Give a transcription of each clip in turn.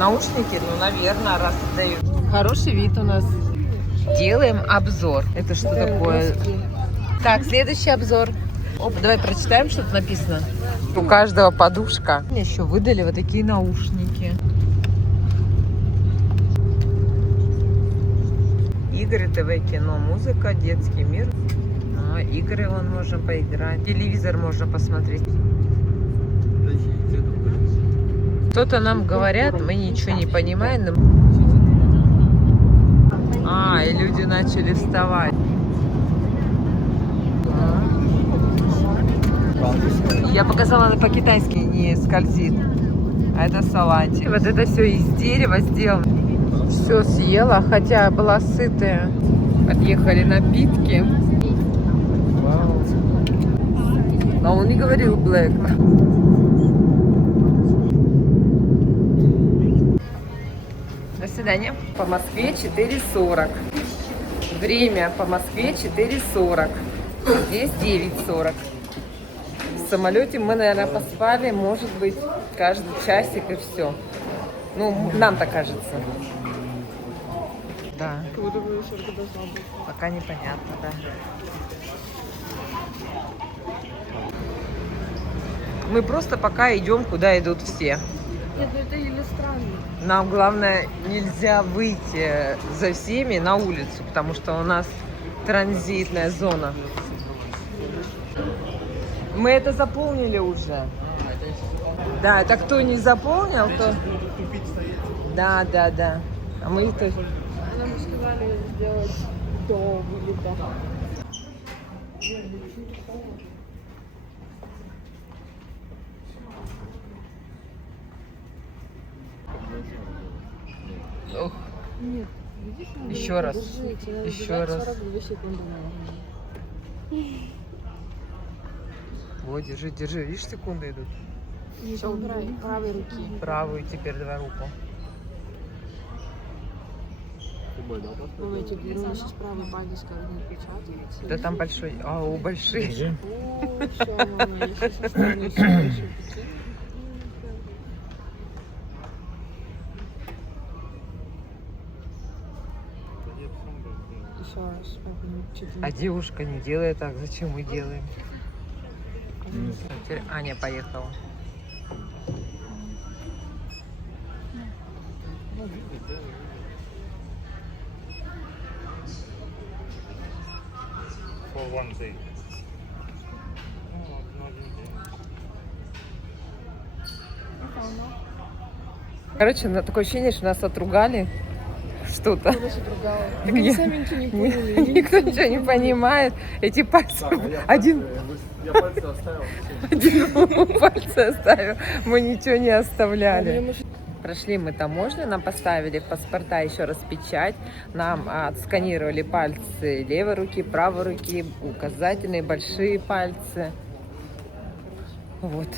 Наушники, ну, наверное, раз дают. Хороший вид у нас. Делаем обзор. Это что такое? Так, следующий обзор. Оп, давай прочитаем, что тут написано. У каждого подушка. Мне еще выдали вот такие наушники. Игры, ТВ, кино, музыка, детский мир. Игры вон можно поиграть. Телевизор можно посмотреть. Что-то нам говорят, мы ничего не понимаем. И люди начали вставать. Я показала, по-китайски не скользит. А это салати. Вот это все из дерева сделано. Все съела, хотя была сытая. Подъехали напитки. Вау. А он не говорил блэк. До свидания. По Москве 4:40. Время по Москве 4:40. Здесь 9:40. В самолете мы, наверное, поспали, может быть, каждый часик и все. Ну, нам так кажется. Да. Пока непонятно, да. Мы просто пока идем, куда идут все. Нет, ну это или странно. Нам главное, нельзя выйти за всеми на улицу, потому что у нас транзитная зона. Мы это заполнили уже. Да, это кто не заполнил, то... Да. А мы это... Нам сказали сделать до вылета. Ох. Нет, видишь, Еще раз. Держите, Еще раз. 42 секунды, наверное. Вот, держи. Видишь, секунды идут. Все, убирай правой руки. Правую теперь давай руку. Мама, я тебе говорю, сейчас правый палец как не печатается. Да там большой. Большие. О, все, мама, я сейчас останусь еще. Еще раз, папа, А девушка не делает так, зачем мы делаем? Теперь Аня поехала. Короче, такое ощущение, что нас отругали. Что-то. Так они сами ничего не поняли. Никто ничего не понимает. Эти пальцы. Один Я пальцы оставил. пальцы оставил. Мы ничего не оставляли. Прошли мы таможню, нам поставили в паспорта еще раз печать. Нам отсканировали пальцы левой руки, правой руки, указательные, большие пальцы. Вот.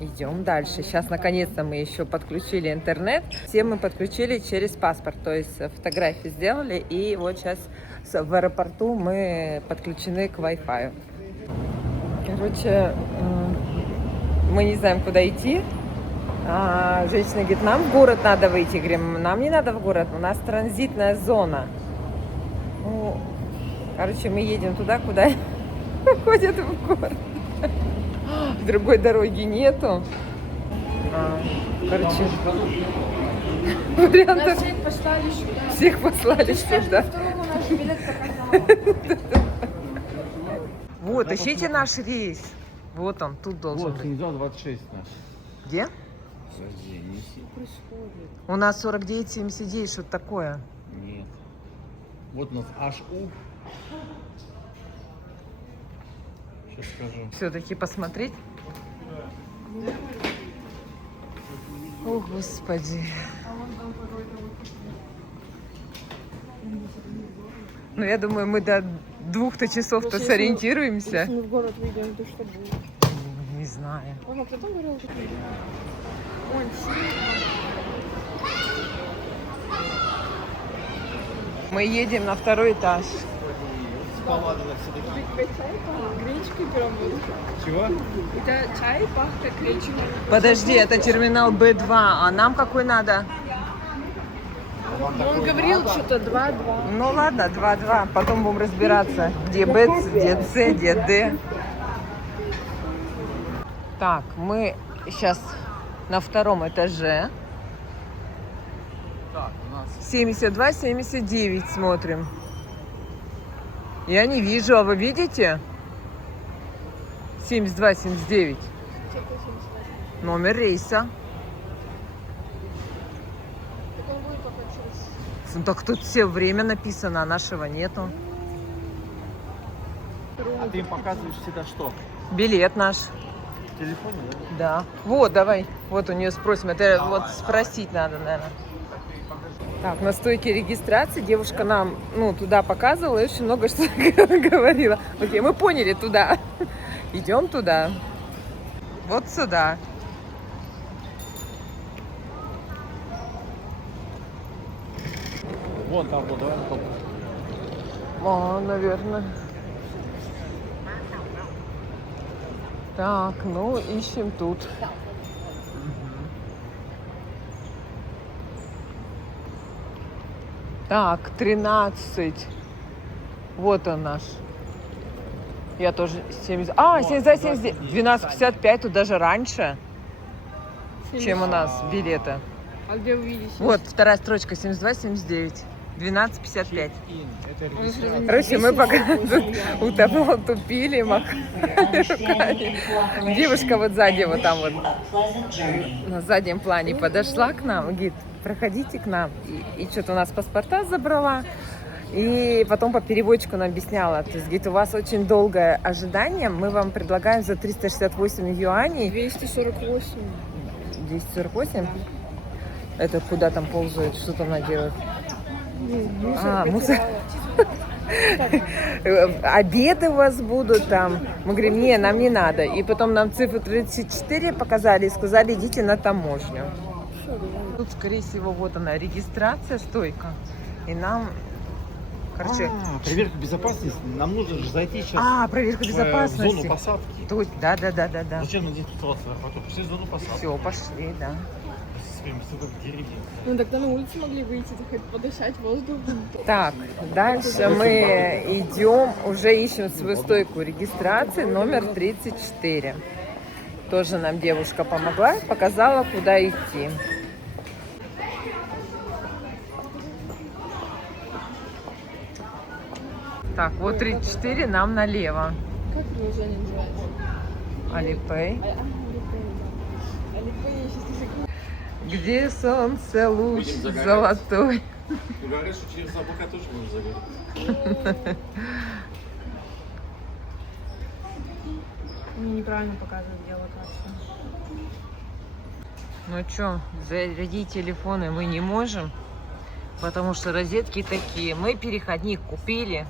Идем дальше. Сейчас, наконец-то, мы еще подключили интернет. Все мы подключили через паспорт. То есть фотографии сделали. И вот сейчас в аэропорту мы подключены к Wi-Fi. Короче, мы не знаем, куда идти. Женщина говорит, нам в город надо выйти. Говорим, нам не надо в город, у нас транзитная зона. Ну, короче, мы едем туда, куда ходят в город. Другой дороги нету. Короче, вариантов... Всех послали сюда. Вот, ищите наш рейс. Вот он, тут должен быть. Вот, 26 наш. Где? Подожди, неси. У нас 49,79, что-то такое. Нет. Вот у нас HU. Сейчас скажу. Все-таки посмотреть. О, Господи. Ну, я думаю, мы до 2 часов-то сориентируемся. Если мы в город выйдем, то что будет? Не знаю. Мама, кто там говорил? Мы едем на 2-й этаж. шоколада все-таки. У тебя чай пахнет гречкой прям вот. Чего? У тебя чай пахнет гречкой. Подожди, это терминал Б2, а нам какой надо? Он говорил что-то 2-2. Ну ладно, 2-2, потом будем разбираться, где Б, где С, где Д. Так, мы сейчас на втором этаже. Так, у нас 72-79 смотрим. Я не вижу, а вы видите? 72-79. Номер рейса. Так он будет пока через... Ну, так тут все время написано, а нашего нету. А ты им показываешь всегда что? Билет наш. В телефоне, да? Да. Вот, давай. Вот у нее спросим. Это вот спросить надо, наверное. Так, на стойке регистрации девушка нам, туда показывала и очень много что говорила. Окей, мы поняли, туда. Идем туда. Вот сюда. Вон там, вот, давай. О, наверное. Так, ищем тут. Так, 13. Вот он наш. Я тоже 70. А, 70. 12:55, тут даже раньше, чем у нас билеты. А где вы видите? Вот, вторая строчка 72-79. 12:55. Это регистрация. Короче, мы пока тут тупили, махали руками. Девушка вот сзади, вот там вот, на заднем плане подошла к нам, говорит, проходите к нам. И что-то у нас паспорта забрала. И потом по переводчику нам объясняла. То есть, говорит, у вас очень долгое ожидание, мы вам предлагаем за 368 юаней. 248. 248? Это куда там ползает, что там она делает? Мусор. Обеды у вас будут там. Мы говорим, не, нам не надо. И потом нам цифру 34 показали и сказали, идите на таможню. Тут, скорее всего, вот она, регистрация, стойка. И нам, короче... проверка безопасности. Нам нужно же зайти сейчас проверка в безопасности. зону посадки. Да. Зачем надо тусоваться? Все в зону посадки. Все, пошли, да. Со своим супом деревьям. Ну тогда на улице могли выйти, хоть подышать воздухом. Так, дальше мы идем, уже ищем свою стойку регистрации, номер 34. Тоже нам девушка помогла, показала, куда идти. Так, вот 34, нам налево. Как приложение называется? Алипей. Алипей, я сейчас не секунду. Где солнце луч золотой. Ты говоришь, что через облака тоже можно загорать. Мне неправильно показывает геолокацию. Ну что, зарядить телефоны мы не можем, потому что розетки такие. Мы переходник купили.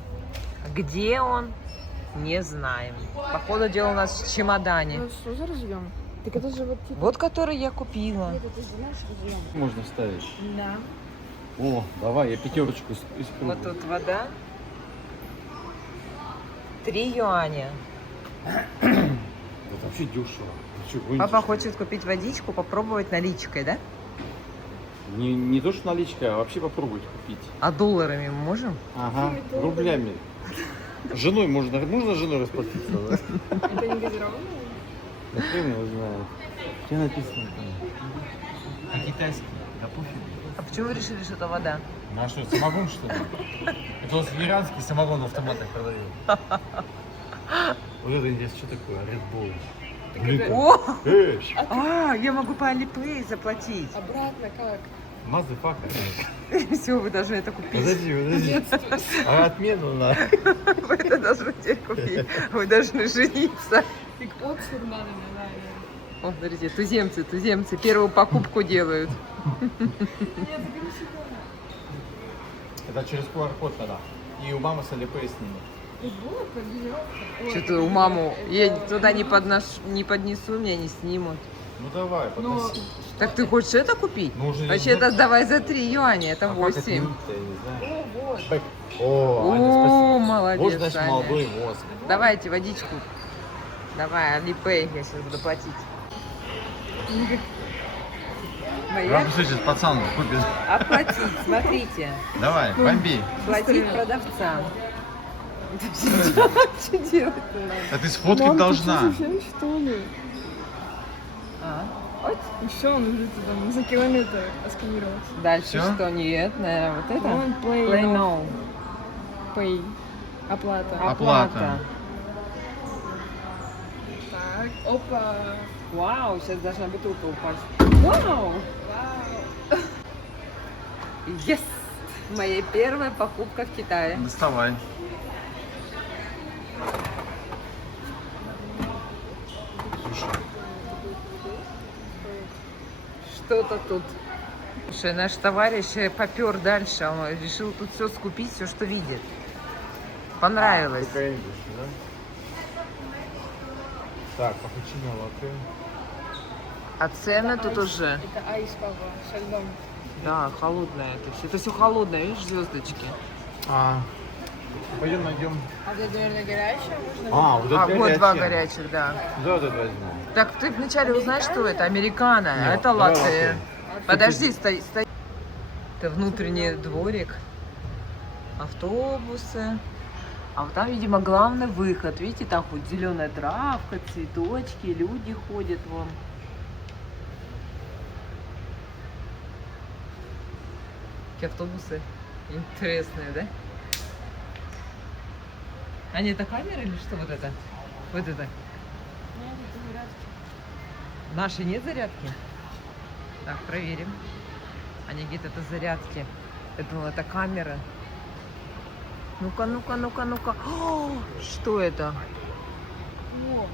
Где он? Не знаем. Походу дела у нас в чемодане. Ну что за разъем? Так это же вот типа... Вот который я купила. Нет, это же наш разъем. Можно вставить. Да. О, давай, я пятерочку испробую. Вот тут вода. 3 юаня. Это вообще дешево. Ты что, гонишь? Папа хочет купить водичку, попробовать наличкой, да? Не то, что наличка, а вообще попробовать купить. А долларами мы можем? Ага, рублями. Женой можно с женой расплатиться, да? Это не газированное? Да хрен его знает. Где написано там? По-китайски. Да пофиг. А почему вы решили, что это вода? Ну а что, самогон что ли? Это у нас иранский самогон в автоматах продают. Вот это интересно, что такое? Red Bull. О! Я могу по Alipay заплатить. Обратно как? Мазафака. Все, вы должны это купить. Подожди. А отмену на. Вы это должны теперь купить. Вы должны жениться. Так Оксфорд надо, наверное. О, смотрите, туземцы первую покупку делают. Нет, забери сюда. Это через QR-код тогда. И у мамы с Alipay снимут. Вот, подберется. Что-то у маму, я туда не поднесу, меня не снимут. Ну давай, подноси. Так ты хочешь это купить? Ну, уже Вообще-то давай за 3 юаня, это А как это 8. мыть-то, я не знаю. О, вот. Бэк. О, Аня, О, спасибо. молодец, Вот, значит, Аня. молодой мозг. Давайте водичку. Давай, Alipay, я сейчас буду платить. Моя? Вам сейчас пацан купит. Оплатить, смотрите. Давай, бомби. Платить продавцам. Что делать надо? А ты сфоткать должна. Что ли? А, И все, он уже там за километр осканировался. дальше Всё? что? Нет, наверное, вот это? Вон play Play now. now. Pay. Оплата. Оплата. Так, опа. Вау, сейчас должна бутылка упасть. Вау! Yes! Моя первая покупка в Китае. Доставай. Слушай, Что-то тут. Слушай, наш товарищ попер дальше. Он решил тут все скупить, все, что видит. Понравилось. только English, да? Так, капучино, латте. А цены тут уже. Это айс папа со льдом. Да, холодное это все. Это все холодное, видишь, звездочки. Пойдем найдем. А это, наверное, горячее можно? А, вот это А, вот два горячее. горячих, да. Да, вот это возьму. Так, ты вначале узнаешь, что это? Американо, а Нет, это давай латте. латте. Подожди, стой. Это внутренний дворик. Автобусы. А вот там, видимо, главный выход. Видите, там хоть зеленая травка, цветочки, люди ходят вон. Какие автобусы интересные, да? Они это камера или что вот это? Вот это? Нет, это зарядки. Наши нет зарядки? Так, проверим. Они говорят, это зарядки. Я думала, это камера. Ну-ка, ну-ка, ну-ка, ну-ка. О, что это? О,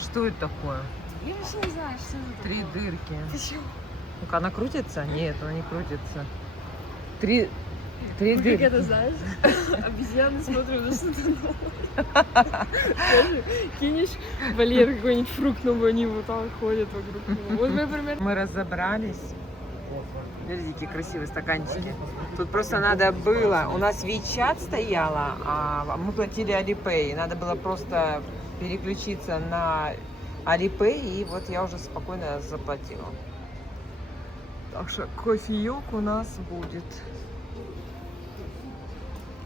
Что это такое? я вообще не знаю, что это. 3 дырки. Ты чё? Ну-ка, она крутится? Нет, она не крутится. 3 Вы как дырки. это знаешь? Обезьяны смотрят на что-то новое. Скажи, кинешь вольер какой-нибудь фрукт новый, они вот так ходят вокруг него. Вот, например, Мы разобрались. Видите, какие красивые стаканчики. Тут просто надо было... У нас WeChat стояла, а мы платили Alipay. Надо было просто переключиться на Alipay, и вот я уже спокойно заплатила. Так что кофеек у нас будет.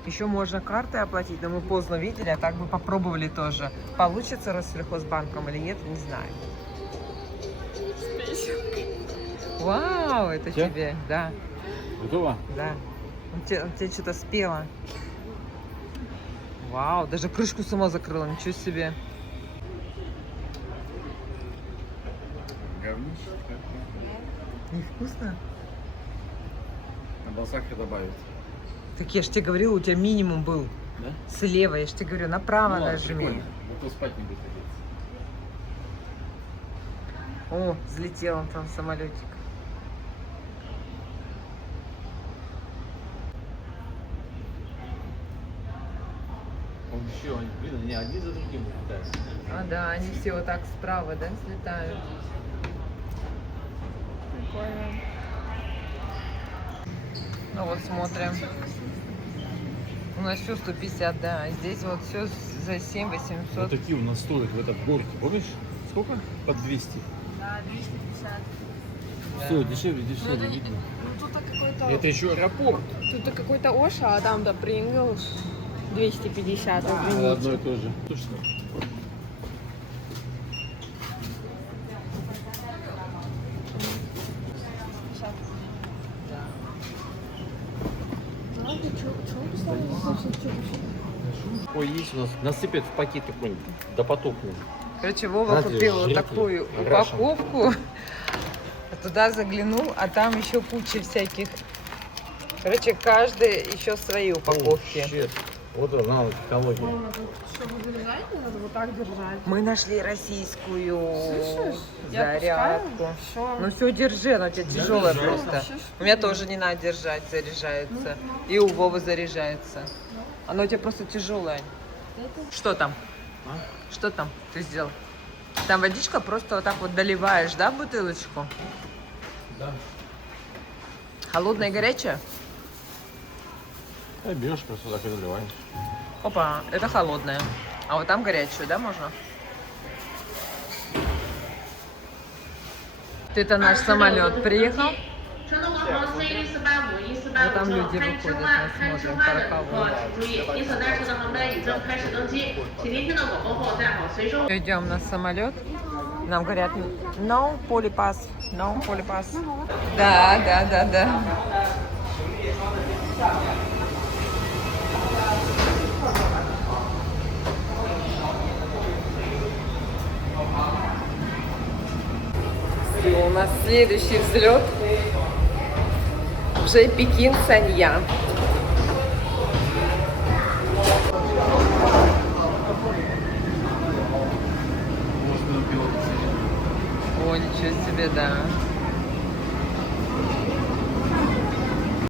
Еще можно картой оплатить, но мы поздно видели, а так бы попробовали тоже. Получится Россельхозбанком или нет, не знаю. Вау, это Всё? тебе, да, Готово? да. Он тебе что-то спела. Вау, даже крышку сама закрыла, ничего себе. Говнище. Невкусно? Надо сахар добавить. Так я же тебе говорила, у тебя минимум был. Да? Слева, я же тебе говорю, направо Ну ладно, нажми. прикольно. А то спать не будет хотеться. О, взлетел он там самолетик. Он еще, блин, они один за другим летают. А, да, они все вот так справа, да, взлетают. прикольно. Ну вот смотрим. У нас все 150, да. А здесь вот все за 7 Вот 800. такие у нас стоят в этот горке. Помнишь? Сколько? Под 200. Да, 250. Все, дешевле, Ну, дешевле, это не- видно. ну, тут какой-то... Это еще аэропорт. Тут какой-то Оша, а там, да, Принглс. 250, Это извините. одно и то же. Точно. Ой, есть у нас. Насыпят в пакет какой-нибудь допотопный. Короче, Вова Знаете, купил вот жрите, такую Russian. упаковку. Туда заглянул, а там еще куча всяких. Короче, каждый еще свои упаковки. О, щет. Вот она, технология. Мама, тут чтобы заряжать, надо вот так держать. Мы нашли российскую Слышишь? Я зарядку. Все. Ну все, держи, она у тебя тяжелая держу. просто. У меня тоже не надо держать, заряжается. И у Вовы заряжается. Она у тебя просто тяжелая. Что там? А? Что там ты сделал? Там водичка, просто вот так вот доливаешь, да, в бутылочку? Да. Холодная и горячая? Берешь, просто так и заливаешь. Опа, это холодная. А вот там горячую, да, можно? Это наш самолет приехал. Вот там люди выходят, мы смотрим, парковой. Идем на самолет. Нам говорят, no polypass, no polypass. Да, да, да, да. Все, у нас следующий взлет. Уже Пекин, Санья. О, ничего себе, да.